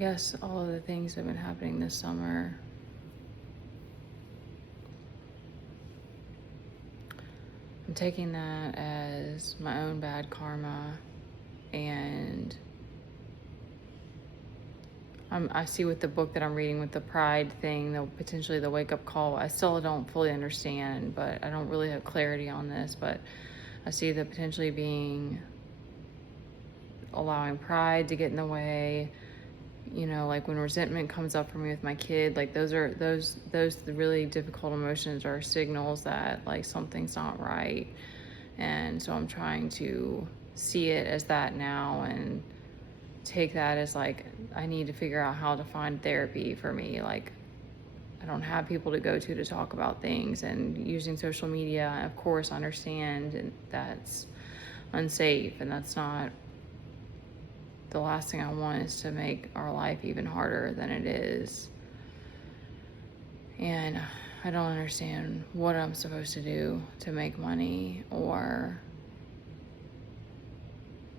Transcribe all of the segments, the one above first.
guess all of the things that have been happening this summer. I'm taking that as my own bad karma, and I see with the book that I'm reading with the pride thing, potentially the wake up call. I still don't fully understand, but I don't really have clarity on this. But I see that potentially being allowing pride to get in the way. You know, like when resentment comes up for me with my kid, like those the really difficult emotions are signals that like something's not right. And so I'm trying to see it as that now and take that as like I need to figure out how to find therapy for me. Like I don't have people to go to talk about things, and using social media, of course, I understand, and that's unsafe, and that's not the last thing I want is to make our life even harder than it is. And I don't understand what I'm supposed to do to make money or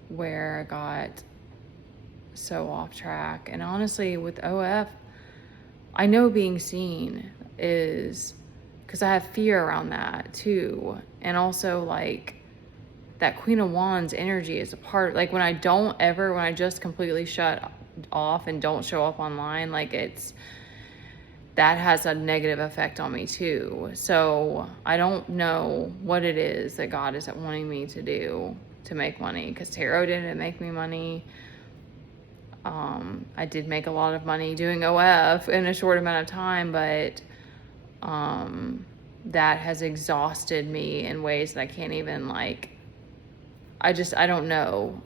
where I got so off track. And honestly, with OF, I know being seen is because I have fear around that too. And also, like, that Queen of Wands energy is a part, like, when I just completely shut off and don't show up online, like, that has a negative effect on me too. So I don't know what it is that God is wanting me to do to make money, because tarot didn't make me money. I did make a lot of money doing OF in a short amount of time, but that has exhausted me in ways that I can't even, like, I don't know.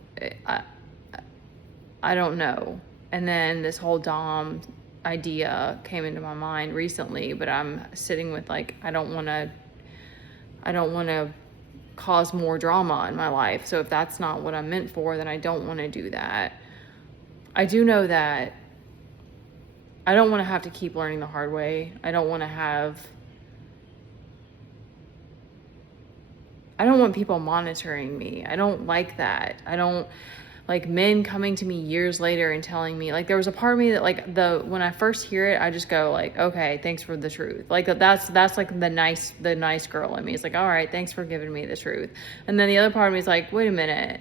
I don't know. And then this whole Dom idea came into my mind recently, but I'm sitting with, like, I don't want to cause more drama in my life. So if that's not what I'm meant for, then I don't want to do that. I do know that I don't want to have to keep learning the hard way. I don't want people monitoring me. I don't like that. I don't like men coming to me years later and telling me, like, there was a part of me that, like, when I first hear it, I just go like, okay, thanks for the truth. Like, that's like the nice girl in me. It's like, all right, thanks for giving me the truth. And then the other part of me is like, wait a minute,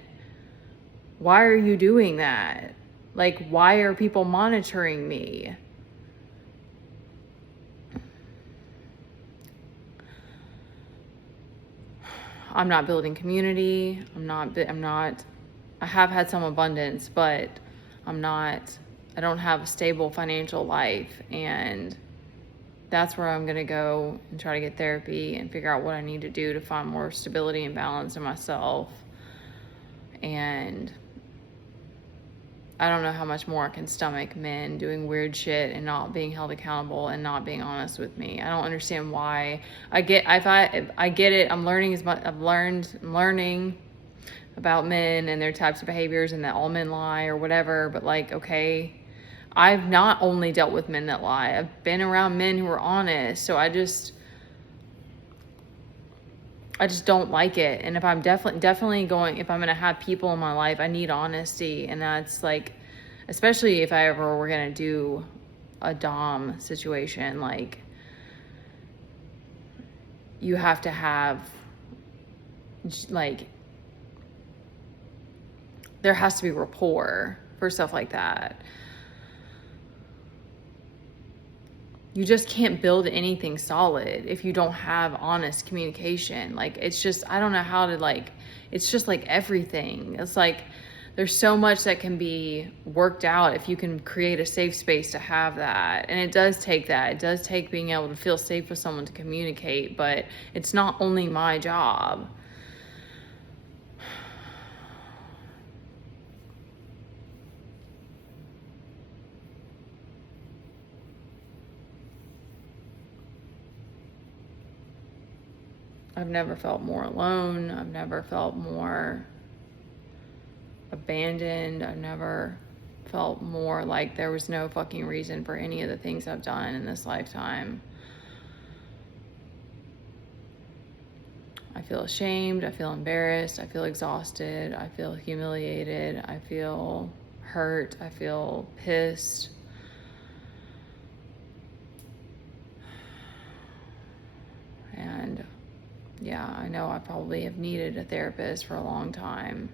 why are you doing that? Like, why are people monitoring me? I'm not building community. I have had some abundance, but I don't have a stable financial life. And that's where I'm going to go and try to get therapy and figure out what I need to do to find more stability and balance in myself. And I don't know how much more I can stomach men doing weird shit and not being held accountable and not being honest with me. I don't understand why. I get it. I'm learning about men and their types of behaviors and that all men lie or whatever. But, like, okay, I've not only dealt with men that lie. I've been around men who are honest. So I just don't like it. And if I'm if I'm going to have people in my life, I need honesty. And that's, like, especially if I ever were going to do a Dom situation, like, you have to have, like, there has to be rapport for stuff like that. You just can't build anything solid if you don't have honest communication. Like, it's just, I don't know how to, like, it's just like everything. It's like, there's so much that can be worked out if you can create a safe space to have that. And it does take that. It does take being able to feel safe with someone to communicate, but it's not only my job. I've never felt more alone. I've never felt more abandoned. I've never felt more like there was no fucking reason for any of the things I've done in this lifetime. I feel ashamed. I feel embarrassed. I feel exhausted. I feel humiliated. I feel hurt. I feel pissed. And yeah, I know I probably have needed a therapist for a long time.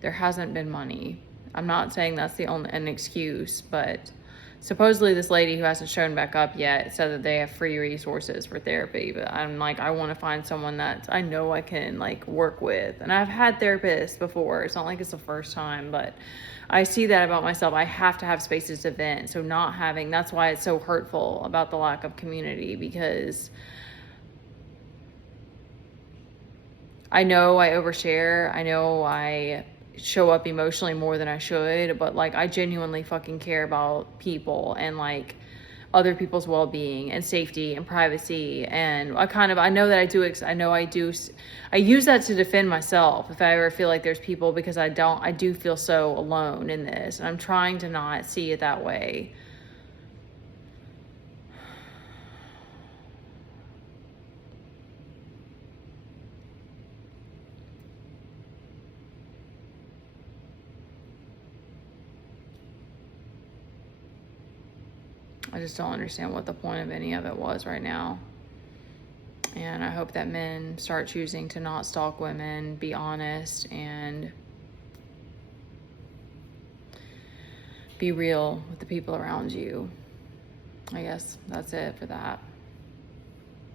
There hasn't been money. I'm not saying that's an excuse, but supposedly this lady who hasn't shown back up yet said that they have free resources for therapy. But I'm like, I want to find someone that I know I can like work with. And I've had therapists before. It's not like it's the first time, but I see that about myself. I have to have spaces to vent. So not having, that's why it's so hurtful about the lack of community, because I know I overshare. I know I show up emotionally more than I should, but like I genuinely fucking care about people and like other people's well-being and safety and privacy. And I know that I use that to defend myself if I ever feel like there's people, because I do feel so alone in this. And I'm trying to not see it that way. I just don't understand what the point of any of it was right now. And I hope that men start choosing to not stalk women, be honest, and be real with the people around you. I guess that's it for that.